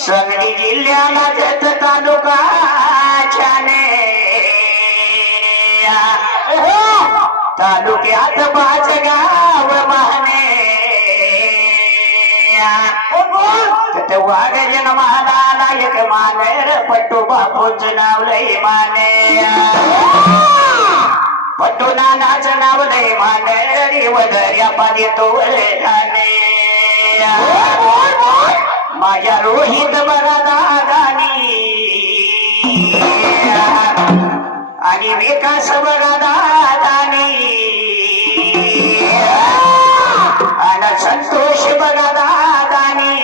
सांगली जिल्ह्याला जत तालुका छाने तालुक्यात 5 गाव माने तत वाघ जन्माला नायक मानेर पट्टू बापूच नाव लय माने पट्टू नानाच नाव लय माने वदर्या पाणी तो ठाणे माझ्या रोहित बरा दादानी आणि विकास बरा दादानी आणि संतोष बरा दादानी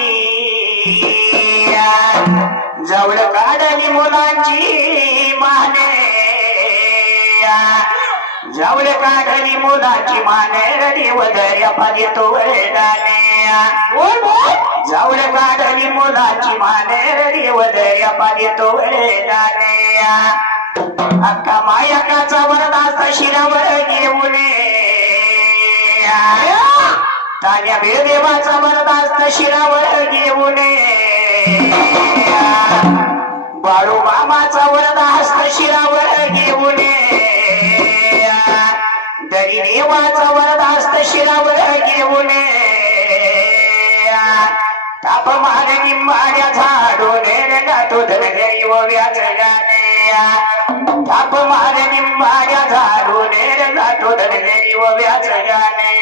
जवळ काढली मुलांची माने जवळ काढली मुलांची माने रडी वदर्या पाणी तो डाने जावळ काढली मुलाची माने रडी वदर्या पाणी तो डाने अक्का मायकाचा वरदास्त शिरावर घेऊने तान्या बेदेवाचा वरदास्त शिरावर घेऊने बाळू मामाचा वरदास्त शिरावर घेऊने दरी देवाचा वरदास्त शिरावर घेऊने ताप मारे निंबाड्या झाडूने रे गाठो धनगरी व व्याज गाणे ताप मारे निंबाड्या झाडूने रे गाठो धनगरी व व्याज गाणे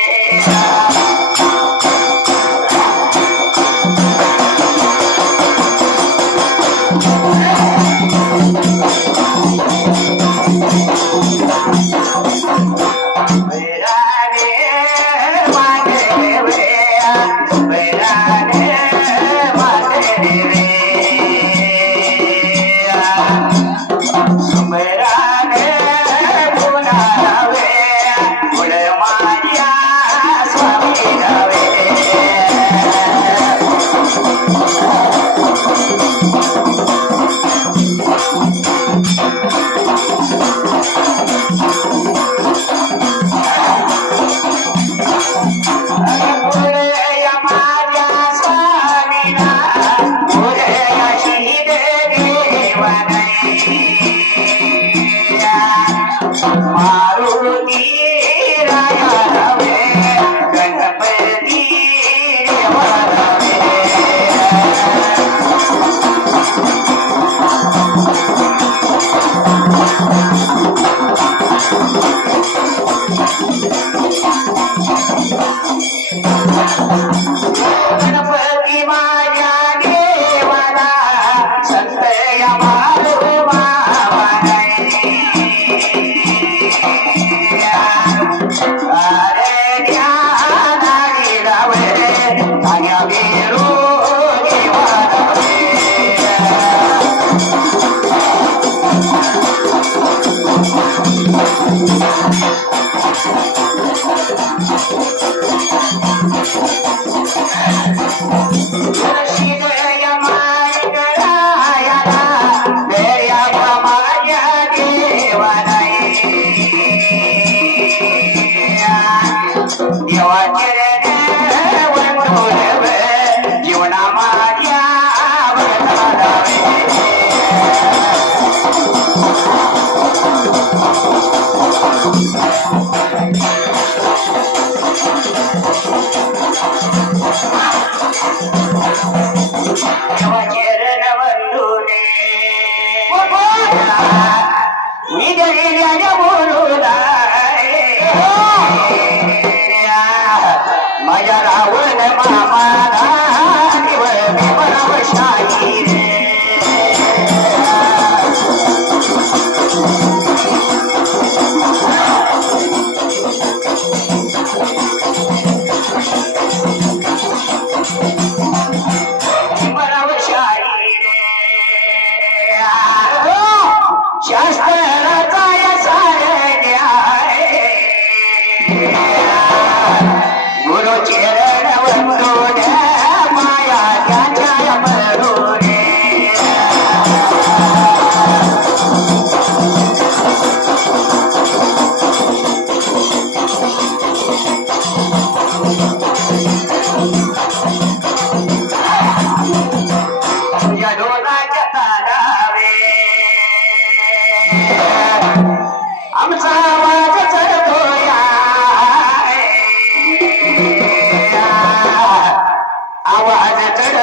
माझ्या रावण मामा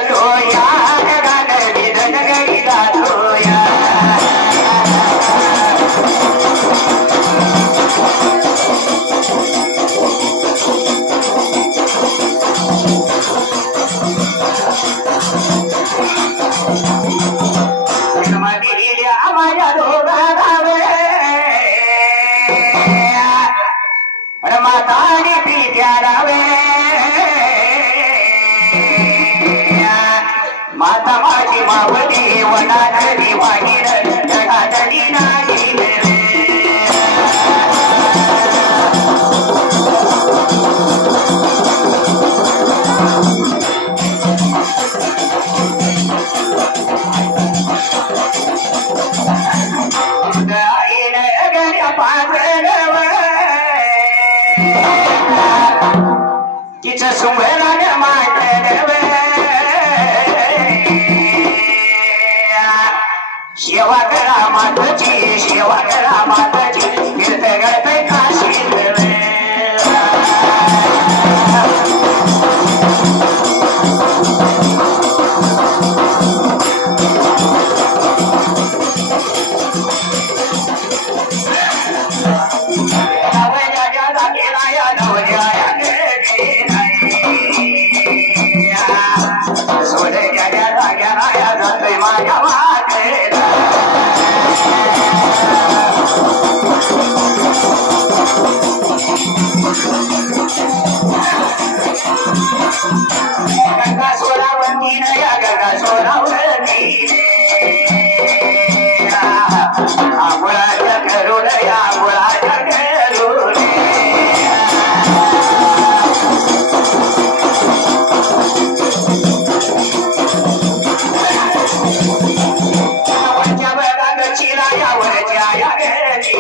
जातो या गाणं विधन घरी जातो या माझ्या दोघावे माताने पित्या रावे माता माझी मावली वनातली वाहिर जगातली नाही तिचं सुंभरान मांडव शेवा करा माताची सेवा करा माताची कीर्त करते काशी गंगा सोरावती नया गंगा सोरावती आंबुळाच्या करून या आंबुळाच्या करून वरच्या बघा चिराया वरच्या या घरी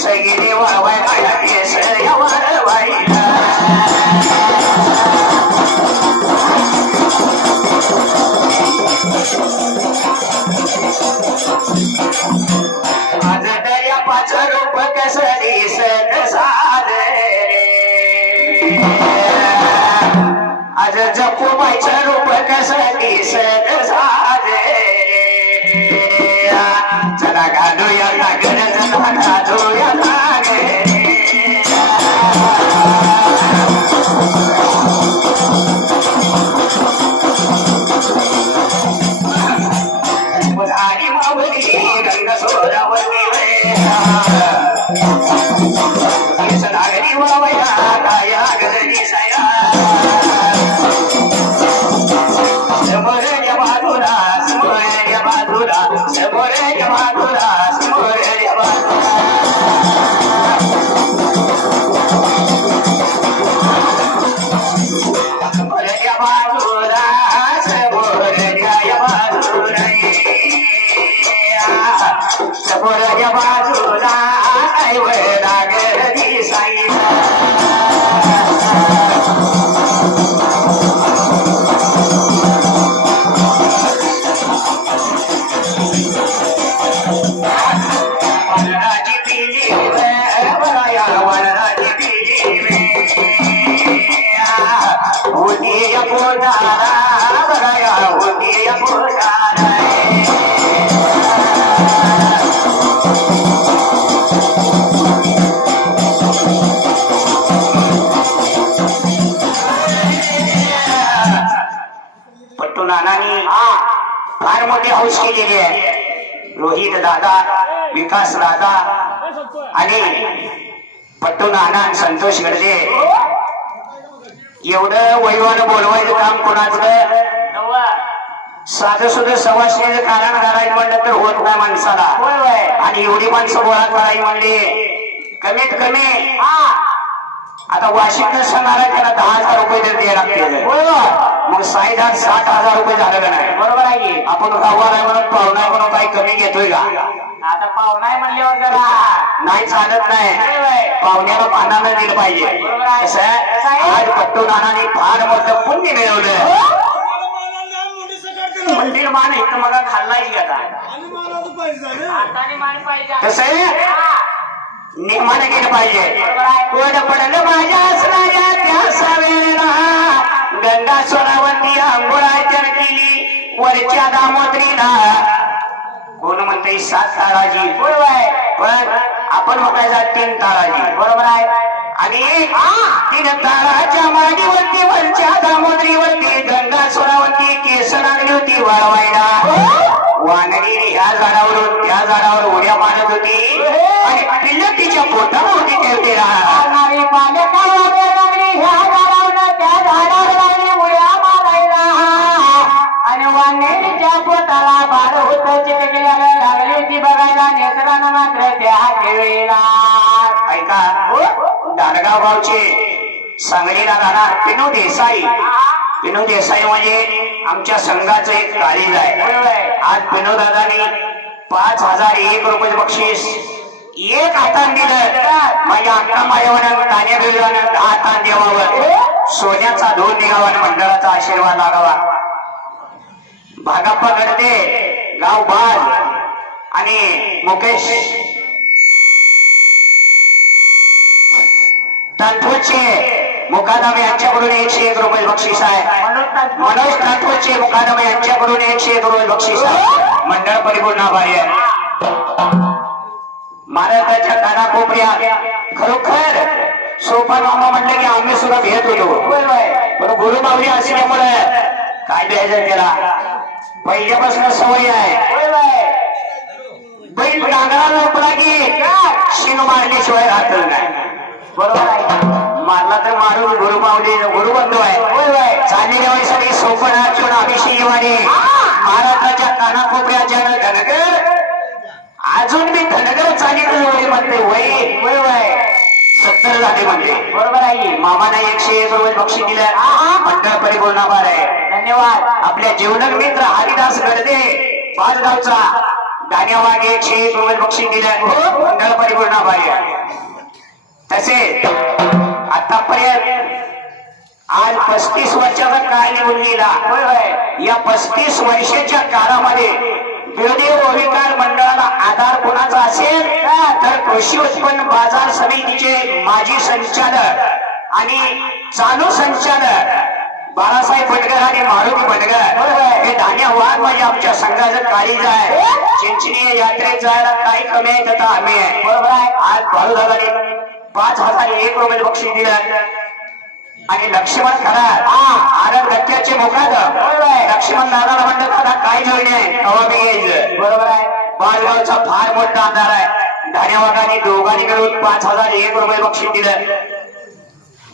सगळी वावायला केस या वारवाईला आज दर्या पाच रूप कस दिसत सादरे आज जपूबाईचं रूप कस दिसत सादरे चला घालूया लागण चला घालूया लागे आणि मावली गंगा सोरावती नागरी वावया काया गदरी सया समोरच्या बाजूला समोरच्या बाजूला समोरच्या बाजूला समोरच्या बाजूला समोरच्या बाजूला समोरच्या बाजूला समोरच्या बाजूला ऐवळा गर्दी साईला वनराजी पिली बराया वनराजी पिली होती या पोटाला बराया होती या पोटाला पट्टू नानांनी फार मोठी हौस केलेली आहे. रोहित दादा, विकास दादा आणि पट्टू नाना, संतोष गडदे एवढं वैवान बोलवायचं काम कोणाचं साधं सुद्धा सवासणीचं कारण करायचं म्हणलं तर होत नाही माणसाला. आणि एवढी माणसं गोळा करायची म्हणली कमीत कमी आता वाशिकनं सणारा त्याला 10,000 रुपये तर द्यायला लागते. मग 60,000 रुपये झालं का नाही? बरोबर आहे की आपण गावाला आहे म्हणून पाहुणा आहे म्हणून काही कमी घेतोय का? आता पाहुणा आहे म्हणल्यावर जरा नाही चालत नाही. पाहुण्याला पानानं दिलं पाहिजे. कसं आज पट्टू नानाने फार मोठं पुण्य मिळवलं. मंदिर मान इथं मग खाल्लाय की आता कसं आहे नेमाने गेलं पाहिजे. कोण पडलं माझ्या असणाऱ्या त्या सवेळा वरच्या दामोदरीला कोण म्हणते 7 ताळाजी, पण आपण म्हणायचा 3 ताळाजी, बरोबर आहे. आणि 3 ताळाच्या माडीवरती वरच्या दामोदरीवरती गंगासुरावरती केस लागली होती वाळवायला. वानरी ह्या झाडावरून त्या झाडावर उड्या मारत होती आणि पिल्लं तिच्या पोटावर होती ठेवतेला. आणि वानेरीच्या पोटाला बाळ होत चिटकल्याला लागली होती बघायला नेत्रानं मात्र त्या ठेवीला. ऐका, दानगाव गावचे सांगलीला राहणार पिनू देसाई. पिनू देसाई म्हणजे आमच्या संघाचं एक काळीज आहे. आज पिनू दादानी 5001 रुपये बक्षीस एक हातान दिलं. माझ्या अक्का मायवानं तान्या बिळवानं 10 हातान देवावर सोन्याचा धूर निघावा, मंडळाचा आशीर्वाद लागावा. भागाप्पा गडदे गाव बाल आणि मुकेश तांतूचे मुकादम यांच्याकडून 101 रुपये बक्षीस आहे. मनोज तांतूचे मुकादम यांच्याकडून 101 रुपये बक्षीस आहे. मंडळ परिपूर्ण आभारी आहे. महाराष्ट्राच्या कानाकोपऱ्यात खरोखर सोपान मामा म्हणलं की आम्ही सुद्धा भेट होतो, पण गुरु माऊली असल्यामुळे काय द्यायचं त्याला पहिल्यापासून सवय आहे. बैल नांगराला उपला की शिंग मारल्याशिवाय राहत नाही, बरोबर आहे. मारला तर मारून गुरु माऊली गुरुबंधू आहे. चाललेल्या वयसाठी सोपन अर्जुन अभिषेक वाणी महाराष्ट्राच्या कानाकोपऱ्याच्या धनगर अजून मी धनगर चालीत म्हणते वय 70 झाले म्हणजे, बरोबर आहे. मामाने 101 रुपये बक्षीस दिलं. मंडळ परिपूर्ण आभार आहे. धन्यवाद. आपल्या जीवनक मित्र हरिदास गडदे पाचगावचा धान्यवाद 101 रुपये बक्षीस दिलं. मंडळ परिपूर्ण आभारी आहे. तसे आतापर्यंत आज 35 वर्षाचा काळ निघून गेला. या 35 वर्षाच्या काळामध्ये विरोधी अधिकार मंडळाला आधार कोणाचा असेल तर कृषी उत्पन्न बाजार समितीचे माजी संचालक आणि चालू संचालक बाळासाहेब भटकर आणि मारुती भटकर हे धान्यवाद म्हणजे आमच्या संघाचं काळीज आहे. चिंचणी यात्रेत जायला काही कमी आहे तथा आम्ही आहे, बरोबर आहे. आज बाळूदादाने 5001 रुपये बक्षीस दिलं. आणि लक्ष्मण खरात आनंद धक्क्याचे मुखादम लक्ष्मण दादाला म्हणतात दादा काय जोडणे आहे कवा बी यायचं, बरोबर आहे. बाळगावचा फार मोठा आधार आहे. धान्यवादाने दोघांनी मिळून 5001 रुपये बक्षीस दिलं.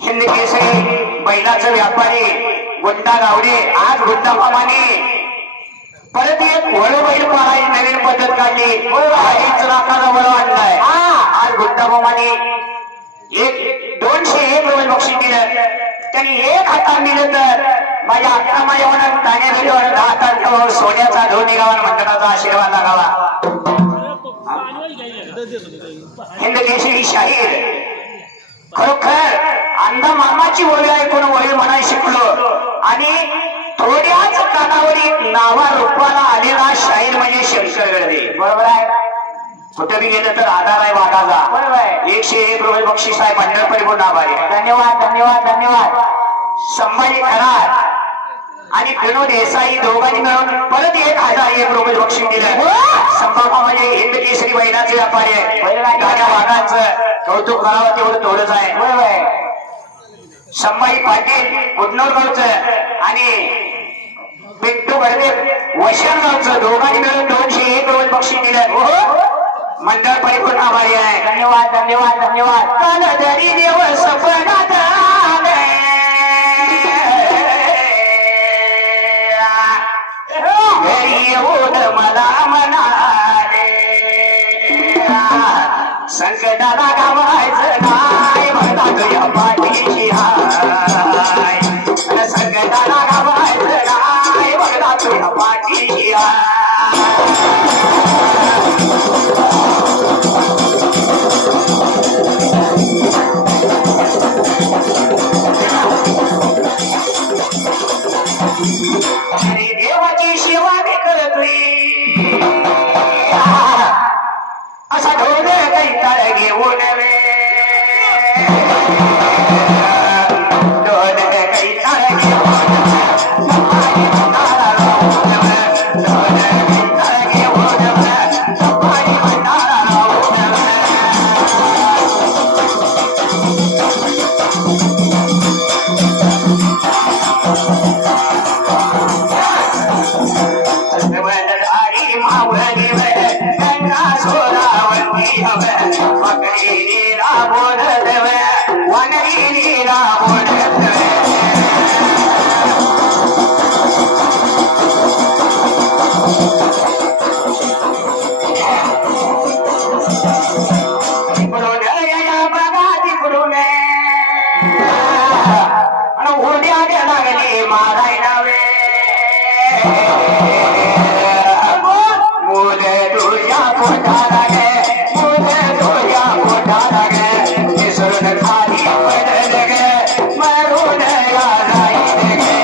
हिंद केसरी बैलाचं व्यापारी गुंडा गावडे आज गुंडा मामाने परत एक वळू बैल पाळायची नवीन पद्धत काढली. 2.5 लाखाचा वळू आणलाय. आज गुंडा मामाने 201 रुपये बक्षीस दिलं. त्यांनी एक हातात दिलं तर माझ्या अक्का मायवानं तान्या बिळवानं 10 हातात सोन्याचा धूर निघावा, मंडळाचा आशीर्वाद लागावा. हिंद केसरी शाहीर खरोखर अंधा मामाची ओळी ऐकून वळी म्हणाय शिकलो आणि थोड्याच कानावरील नावा रूपाला आलेला शाहीर म्हणजे शंकर गडदे, बरोबर आहे. कुठे बी गेलं तर आधार आहे वाघाचा, बरोबर आहे. 101 रुपये बक्षीस आहे. मंडळ परिपूर्ण आभारी. धन्यवाद धन्यवाद धन्यवाद. संभाजी खरात आणि पिनू देसाई दोघांनी मिळून परत 1001 रुपये बक्षीस दिलं. संभामा म्हणजे हिंद केसरी बैलाचे व्यापारी आहे. गाड्या वाघाचं कौतुक करावं तेवढं थोडंच आहे, बरोबर आहे. संभाजी पाटील उदनूरगावचं आणि पिंटू गडदे वैशालगावचं दोघांनी मिळून 201 रुपये बक्षीस दिलं. मंडळ परिपूर्ण आभारी आहे. धन्यवाद धन्यवाद धन्यवाद. कालदरी देव सपनात आले घरी येऊन मला म्हणाले संकटाला गावायचं नाही म्हणा तुझ्या पाठीशी हाय. संकटाला गावायचं नाही म्हणा तुझ्या पाठीशी हाय. उड्या लागली माराय नावे मुले तुझ्या पोटाला गे मुले तुझ्या पोटाला गे विसरून खाली पडले गे मरून या राहिले गे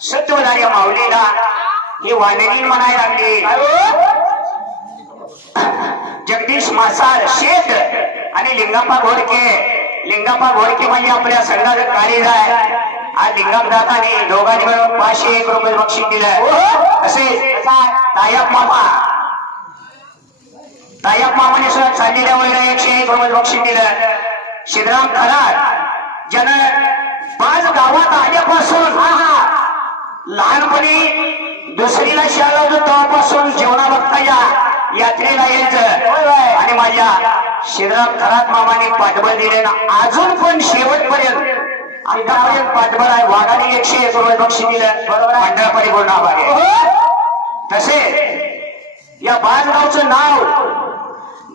सत्वदार्य माऊलीला ही वानगी म्हणायला लागली जगदीश मासाळ शेठ आणि लिंगाप्पा घोडके म्हणजे आपल्या संघाचं काळीज आहे आज लिंगम दाताने दोघांनी मिळून 501 रुपये बक्षीस दिलं तसेच तायप मामाने सुद्धा चाललेल्या वेळेला 101 रुपये बक्षीस दिलं सिद्धराम खरात ज्यानं 5 गावात आल्यापासून लहानपणी दुसरीला शाळा होतो तेव्हापासून जेवणा बघता या यात्रेला यायचं आणि माझ्या सिद्धराम खरात मामाने पाठबळ दिले ना अजून पण शेवटपर्यंत आतापर्यंत पाठबळ आहे वाघाने 101 रुपये बक्षीस दिलं मंडळ परिपूर्ण आभार तसे या बाजगावचं नाव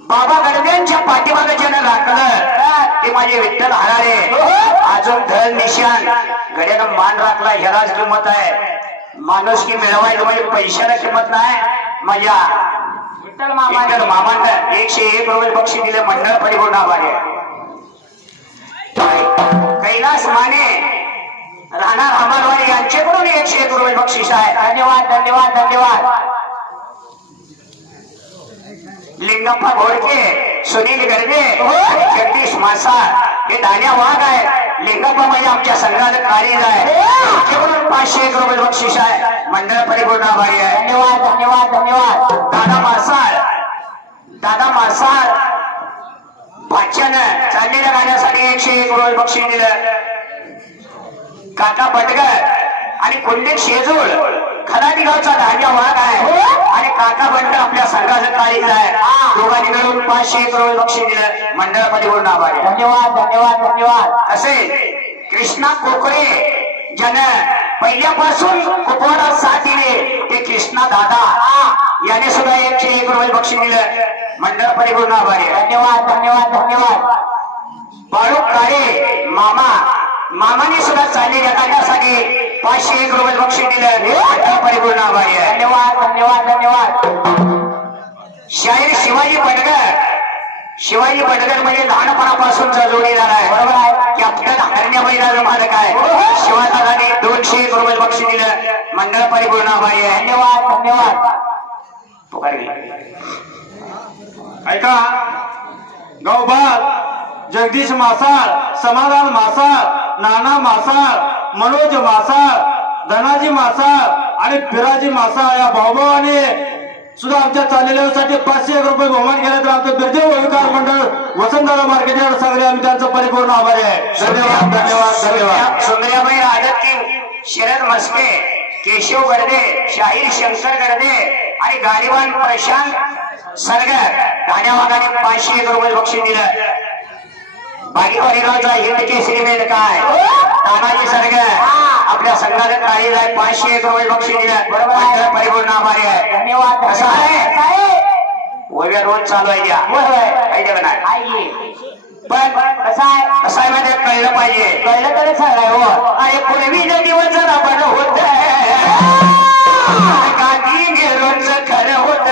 बाबा गडद्यांच्या पाठीमागे ज्यानं राखलं ते माझे विठ्ठल हरारे अजून धन निशान गड्यानं मान राखला ह्यालाच किंमत आहे माणूस की मिळवायचं म्हणजे पैशाला किंमत नाही माझ्या विठ्ठल मामांना 101 रुपये बक्षीस दिले मंडळ परिपूर्ण आभार कैलास माने राहणार अमरवाडी यांच्याकडून 101 रुपये बक्षीस आहे धन्यवाद धन्यवाद धन्यवाद लिंगप्पा घोडके सुनील गरजे जगदीश मासाळ हे दाण्या वाघ आहे लिंगप्पा म्हणजे आमच्या संघाचं काळीज आहे त्यांच्याकडून 501 रुपये बक्षीस आहे मंडळ परिपूर्ण आभारी आहे धन्यवाद धन्यवाद धन्यवाद दादा मासाळ भाच्यानं चाललेल्या गाण्यासाठी 101 रुपये बक्षीस दिलं काका बटगर आणि कुंडे शेजूळ खराडी गावचा धान्य वाघ आहे आणि काका बंड आपल्या संघाचं काळीज आहे दोघांनी मिळून 501 रुपये बक्षीस दिलं मंडळ परिपूर्ण आभार धन्यवाद धन्यवाद धन्यवाद असे कृष्णा कोकरे ज्यानं पहिल्यापासून कुपवाडात साथ दिले ते कृष्णा दादा याने सुद्धा 101 रुपये बक्षीस दिलं मंडळ परिपूर्ण आभार धन्यवाद धन्यवाद धन्यवाद बाळू काळे मामाने सुद्धा चाललेल्या गाण्यासाठी 501 रुपये बक्षीस दिलं मंडळ परिपूर्ण आभार धन्यवाद धन्यवाद धन्यवाद शाहीर शिवाजी बडगर म्हणजे लहानपणापासूनचा जोडीदार आहे बरोबर आहे कॅप्टन हरण्या बैलाचं मालक आहे शिवादाने 201 रुपये बक्षीस दिलं मंडळ परिपूर्ण आभार धन्यवाद धन्यवाद ऐका गावबाग जगदीश मासाळ समाधान मासाळ नाना मासाळ मनोज मासाळ धनाजी मासाळ आणि फिराजी मासाळ या भाऊभावाने सुद्धा आमच्या चाललेल्यासाठी 501 रुपये बहुमान केले तर आमचं बिरदेव विकास मंडळ वसंतदादा मार्केट यार्ड सांगली आम्ही त्यांचं परिपूर्ण आभारी आहे धन्यवाद धन्यवाद धन्यवाद सुंदर्याबाई आदतकी शरद मस्के केशव गडदे शाहीर शंकर गडदे आणि गाडीवान प्रशांत सरगर गाण्यावागाने 501 रुपये बक्षीस दिलं बागीवाडीगावचा हिंद केसरी मेल काय तानाजी सरगर आपल्या संघाला काही जाय 500 रुपये बक्षीस दिलं बरोबर आहे. परिपूर्ण आभारी आहे धन्यवाद कसं आहे? आहे ओव्या रोज चालू आहे या होय होय काही जग नाही आई पण कसं आहे कसं आहे माहिती आहे? कळलं पाहिजे कळलं तरी सांगाय हो अरे पूर्वीचे दिवस जरा बरं होत गांधी नेहरूंचं खरं होत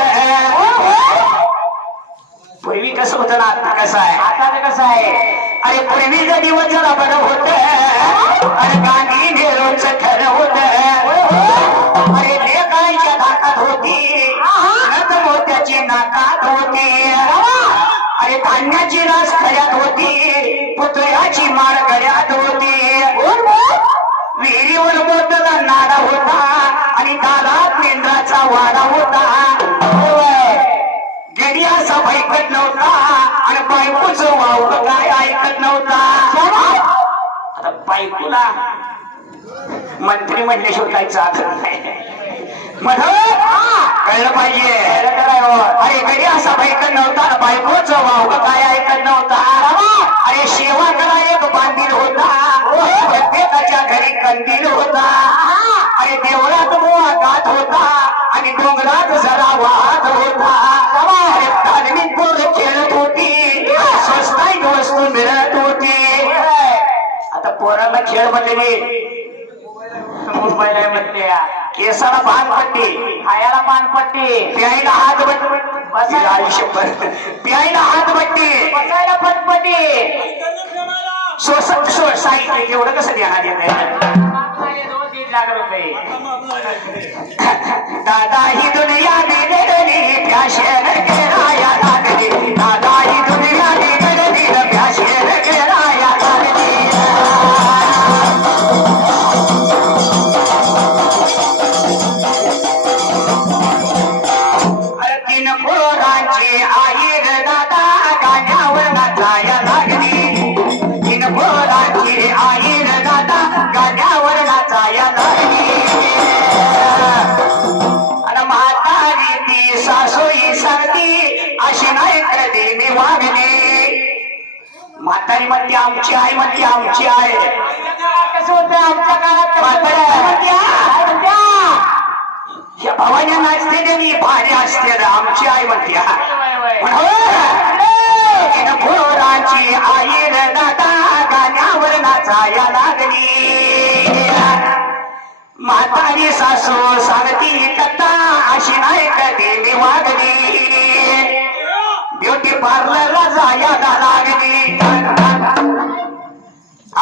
पूर्वी कसं होतं ना आता कसं आहे आता ते कसं आहे अरे पूर्वीचे दिवस जरा बरं होत अरे गांधी नेहरूंचं खरं होत अरे लेकाईच्या नाकात होती नथ मोत्याची नाकात होती अरे धान्याची रास खऱ्यात होती पुतळ्याची माळ गळ्यात होती विहिरीवर मोठा नाडा होता आणि दारात मेंढराचा वाडा होता गडी असा ऐकत नव्हता आणि बायकोचं वावलं काय ऐकत नव्हता आता बायकोला मंत्री म्हणल्याशिवाय काही चालत नाही कळलं पाहिजे अरे गडी असा ऐकत नव्हता बायकोचं वावलं काय ऐकत नव्हता अरे सेवा करा एक बांधील होता प्रत्येकाच्या घरी कंदील होता अरे देवळात मोहा गात होता आणि डोंगरात जरा वाहत होता अरे धार्मिक पोरं खेळत होती स्वस्ताईत वस्तू मिळत होती आता पोराला खेळ म्हणले मुंबईला म्हणते केसाला पानपट्टी खायला पानपट्टी प्यायला हात बट्टी आयुष्यभर प्यायला हात बट्टी बसायला फटपटी सोसत साहित्य एवढं कसं देण्यात येत 2-3 लाख रुपये दादा ही दुनिया बिघडली प्याशेर केराया लागली दादा ही दुनिया बिघडली प्याशेर केराया लागली तीन पोरांची आई रे दादा गाण्यावर नाचाया लागली तीन पोरांची आई रे दादा गाण्यावर नाचाया लागली आणि म्हातारी ती सासोई सांगती अशी नाही कधी मी वागली म्हातारी म्हणते आमची आई म्हणते आमची आई कसं होतं आमच्या काळात म्हातारी काय म्हणते, काय म्हणत्या या भावाने नाचते त्यांनी भारी असते रे, आमची आई म्हणते पोरांची आई रे दादा गाण्यावर नाचाया लागली म्हातारी सासू सांगती कथा अशी नाही कधी मी वागली ब्युटी पार्लरला जायला लागली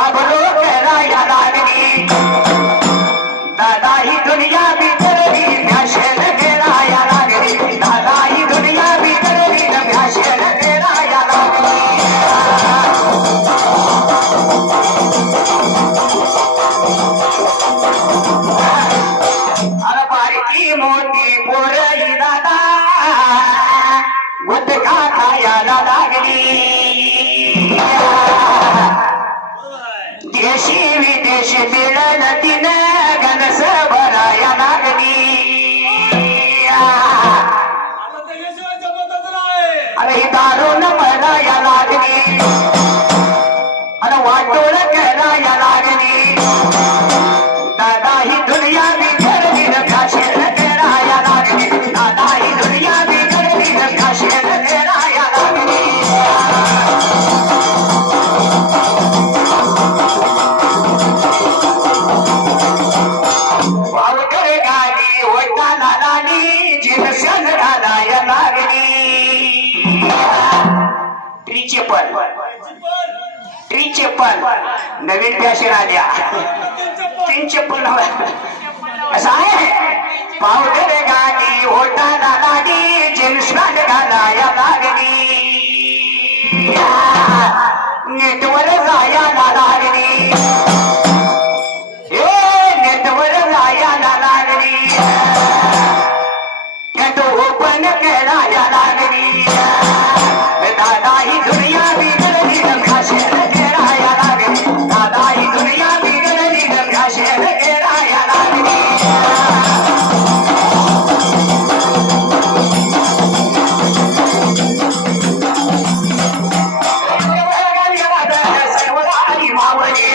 अबरो करायला लागली दादा ही दुनिया बिगडली म्याशेल गेराया लागली दादा ही दुनिया बिगडली म्याशेल गेराया लागली अरे बारकी मोठी पोरही दादा गुटखा खायला लागली देशी विदेशी मिळल तिनं गणस भराया लागली अरे ही दारून भराया लागली अरे वाटोळ कराया लागली दादा ही दुनिया बिघडली काशेर कराया लागली दादा ही दुनिया बिघडली काशेर कराया लागली वावकर गाडी वटाला लागली जिनसन घालाया लागली ट्री चप्पल नवीन फॅशन आल्या 3 चप्पल असं आहे पावडर गाडी वटाला लागली जिनसन घालाया लागली नेटवर जायला लागली नेटवर जायला लागली नेट ओपन करायला लागली दादा ही दुनिया बिघडली भाषेर करायला लागली दादा ही दुनिया बिघडली भाषेर करायला लागली सर्व गाडी मावली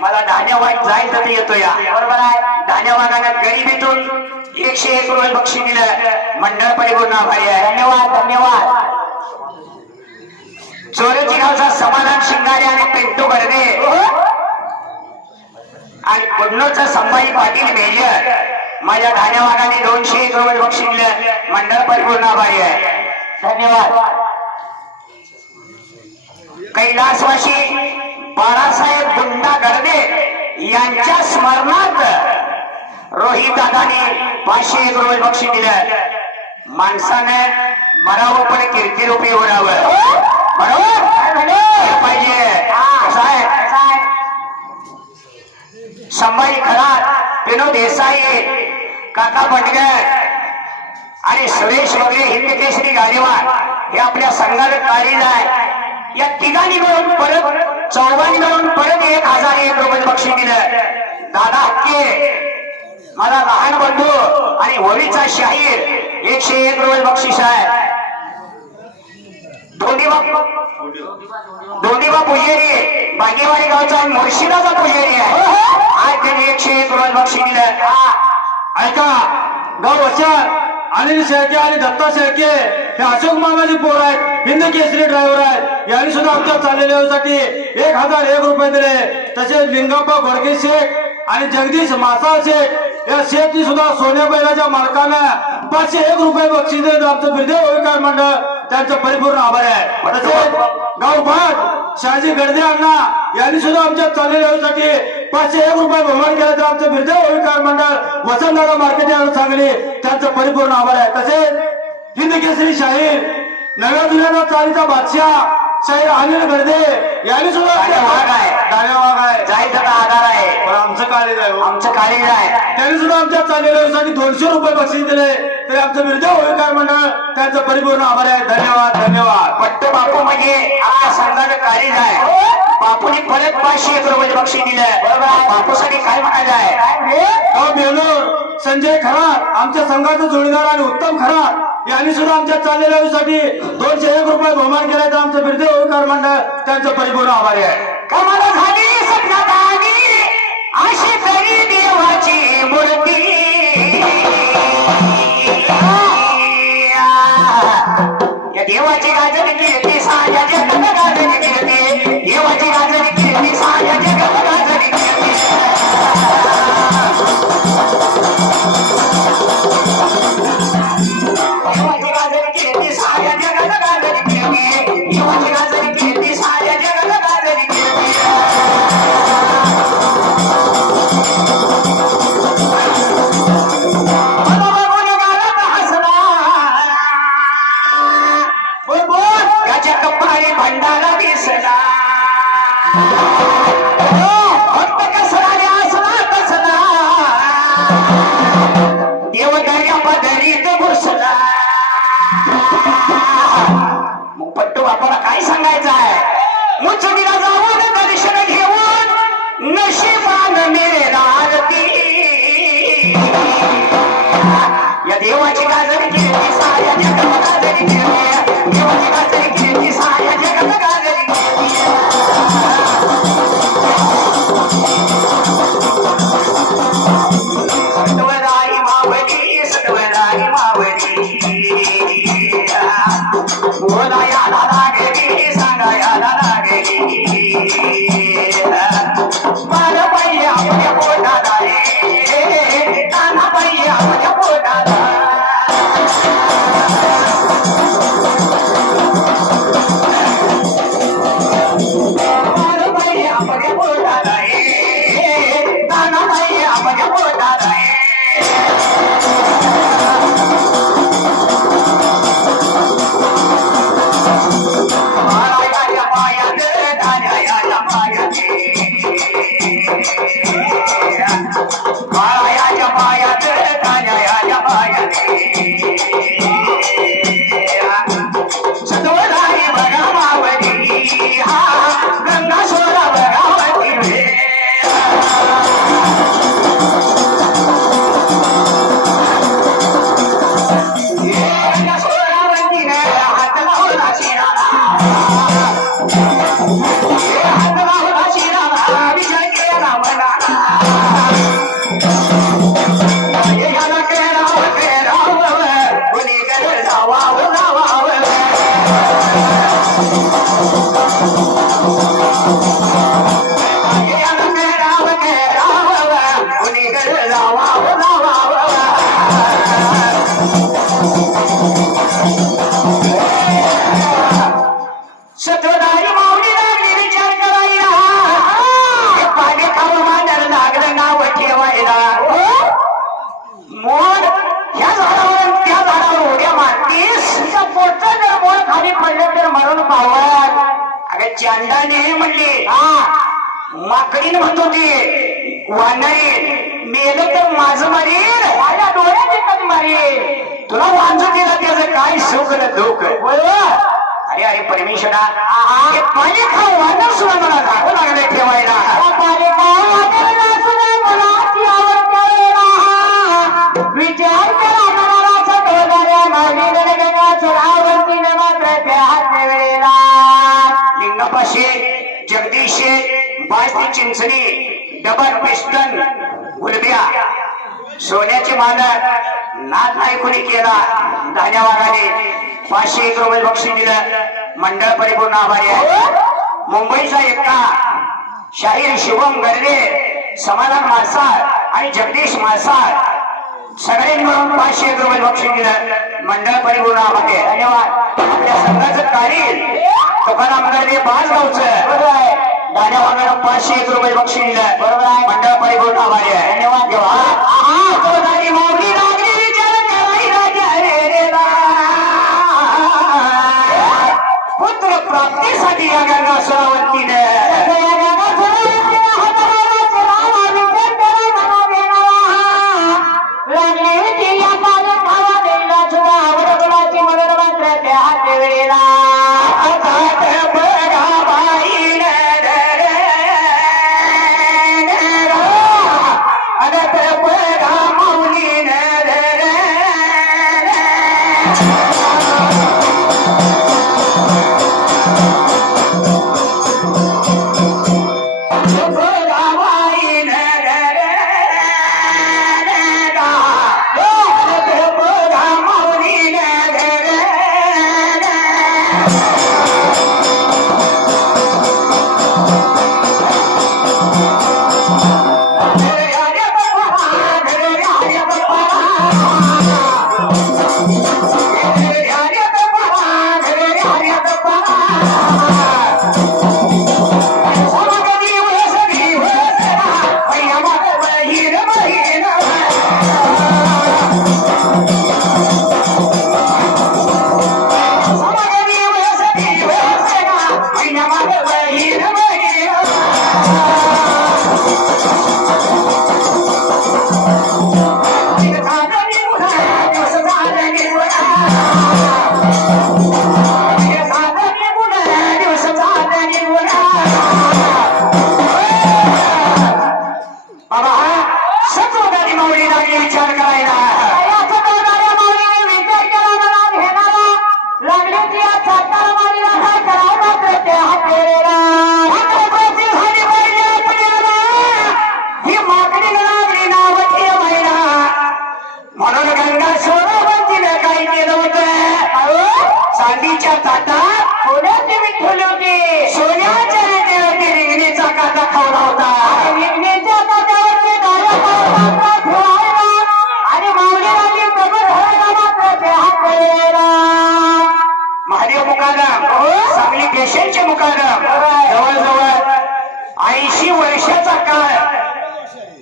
मला धान्यवाद जाईल तर येतो या बरोबर आहे धान्यवादानं गरिबीतून 101 रुपये बक्षीस दिलं मंडळ परिपूर्ण आभारी आहे धन्यवाद धन्यवाद चोरची गावचा समाधान शिंगारे आणि पिंटू गडदे आणि कुडनोचा संभाजी पाटील मेजर माझ्या धान्यवादाने 201 रुपये बक्षीस दिलं मंडळ परिपूर्ण आभारी आहे धन्यवाद कैलासवासी बाळासाहेब गुंडा गडदे यांच्या स्मरणार्थ रोहित दादाने 501 रुपये बक्षीस दिलं माणसानं मरावं पण कीर्तिरूपी होणावं बरोबर हे पाहिजे कसं आहे संभाजी खरात विनोद देसाई काका बंडगर आणि सुरेश वगैरे हिंद केसरी गाडीवार हे आपल्या संघात काढील आहे या तिघांनी मिळून परत चौघांनी मिळून परत 1001 रुपये बक्षीस दिलं दादा हक्के माझा लहान बंधू आणि होळीचा शाहीर 101 रुपये बक्षीस आहे दोंदीबा पुजेरी बागेवाडी गावचा मुर्शिदाचा पुजेरी आहे आज त्यांनी 101 रुपये बक्षीस दिलं ऐका गाव वचन अनिल शेळके आणि दत्ता शेळके हे अशोक मामाचे पोर आहेत हिंद केसरी ड्रायव्हर आहेत यांनी सुद्धा आमच्या चाललेल्या वेळेसाठी 1001 रुपये दिले तसेच लिंगप्पा घोडके शेख आणि जगदीश मासाळ शेख या शेखनी सुद्धा सोन्या बैलाच्या मालकानं 501 रुपये बक्षीस दिले आमचं बिरदेव होळीकार मंडळ त्यांचं परिपूर्ण आभार आहे तसेच गाव भाट शहाजी गडदे अण्णा यांनी सुद्धा आमच्या चाललेल्या वेळेसाठी 501 रुपये बहुमान केला तर आमचं बिरदेव होळीकार मंडळ वसंतदादा मार्केट सांगली त्यांचं परिपूर्ण आभार आहे तसेच हिंद केसरी शाहीर नव्या जुन्या चालीचा बादशाह शाहीर अनिल गडदे यांनी सुद्धा धान्यवाद आहे जायचा आधार आहे पण आमचं काळीज आहे आमचं काळीज आहे त्यांनी सुद्धा आमच्या चाललेल्या वेळेसाठी 200 रुपये बक्षीस दिले तरी आमचं बिरदेव होळीकार मंडळ त्यांचं परिपूर्ण आभार आहे धन्यवाद धन्यवाद पट्ट बापू म्हणजे आपल्या संघाचं काळीज आहे बापूने परत 501 रुपये बक्षीस दिलं बापूसाठी काय म्हणायचं आहे गाव बेलोर संजय खरात आमच्या संघाचा जोडीदार आणि उत्तम खरात यांनी सुद्धा आमच्या चाललेल्या वेळेसाठी 201 रुपये बहुमान केला तर आमचं बिरदेव होळीकार मंडळ त्यांचं परिपूर्ण आभारी आहे कमला झाली सपनात आली अशी तरी देवाची मूर्ती या देवाची गाजर कीर्ती साऱ्या जगात गाजर कीर्ती देवाची गाजर कीर्ती साऱ्या जगात गाजर कीर्ती देवाची गाजर कीर्ती साऱ्या जगात गाजर कीर्ती देवाची गाजर कीर्ती साऱ्या जगात गाजर कीर्ती त्याच्या कपाळी भंडारा दिसला भक्त कसला असला कसला देवदार्या पदरीत घुसला मग पट्टू बापाला काय सांगायचं आहे मुचडीला जाऊन दर्शन घेऊन नशिबान मिळेल आरती या देवाची गाजर कीर्ती साऱ्या जगात गाजर कीर्ती देवाची गाजर कीर्ती साऱ्या जगात गाजर कीर्ती सत्वराई मावली बोलायाला लागली सांगायाला लागली मला बाई आपल्या पोटाला रे काना बाई आपल्या पोटाला खाली पडलं तर मरून पावल. अगं चांदाने म्हणली, हा माकडीने म्हणत होती वानरी मेलं तर माझं मारील, माझ्या डोळ्यात कधी मारी. तुला वांजू दिला त्याचं काय सुख न दुःख. अरे अरे परमेश्वरा, हे पालिका वानर सुद्धा मला धागू लागले ठेवायला. विचार करा मनाचा डोलाऱ्या मागे गणगणाचं आवडतीने मात्र त्या हात वेळेला. लिंगापाशी जगदीश बाजती चिंचणी डबल पिस्टन गुलबिया सोन्याचे मालक नाथ नायकुनी केला. धान्या वाघाने 501 रुपये बक्षीस दिलं. मंडळ परिपूर्ण आभारी आहे. मुंबईचा एकटा शाहीर शिवम गर्गे, समाधान मासाळ आणि जगदीश मासाळ सगळ्यांनी मिळून 501 रुपये बक्षीस दिलं. मंडळ परिपूर्ण आभारी आहे. धन्यवाद. आपल्या संघाचं कार्य तुकाराम गर्गे बाजगावचं धान्या वाघाला 501 रुपये बक्षीस दिलं. बरोबर आहे. मंडळ परिपूर्ण आभारी आहे. धन्यवाद. माऊली लागली विचार करायला गेलेला. पुत्र प्राप्तीसाठी या गंगा सरोवरतीने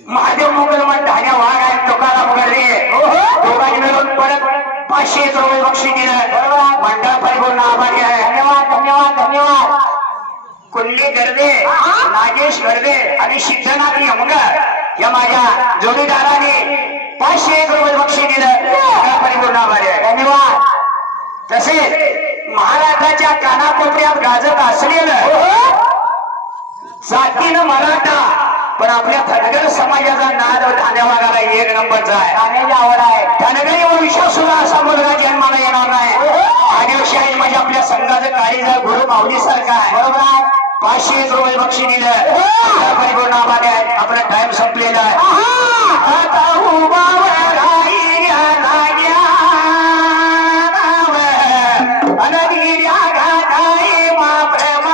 महादेव मुगलमान धान्या वाघ आहे तुकाराम गर्गे दोघांनी मिळून परत 501 रुपये बक्षीस दिलं. मंडळ परिपूर्ण आभारी आहे. धन्यवाद धन्यवाद धन्यवाद. कुंडली गर्गे, नागेश गर्गे आणि सिद्धनाथ यमगर या माझ्या जोडीदाराने 501 रुपये बक्षीस दिलं. मंडळ परिपूर्ण आभारी आहे. धन्यवाद. तसेच महाराष्ट्राच्या कानाकोपऱ्यात गाजत असलेलं जातीनं मराठा पण आपल्या धनगर समाजाचा नाद धान्या वाघाला 1 नंबरचा आहे. गाण्याची आवड आहे. धनगरी वंशात सुद्धा असा मुलगा जन्माला येणार नाही. आदिवासी म्हणजे आपल्या संघाचं काळीजा गुरु माऊली सारखा आहे. बरोबर आहे. 501 रुपये बक्षीस दिलं. परिपूर्ण आभारी आहे. आपला टाइम संपलेला आहे. आता उभावर राहिल्या नाग्या अनगिऱ्या घाटाई माप्रमाण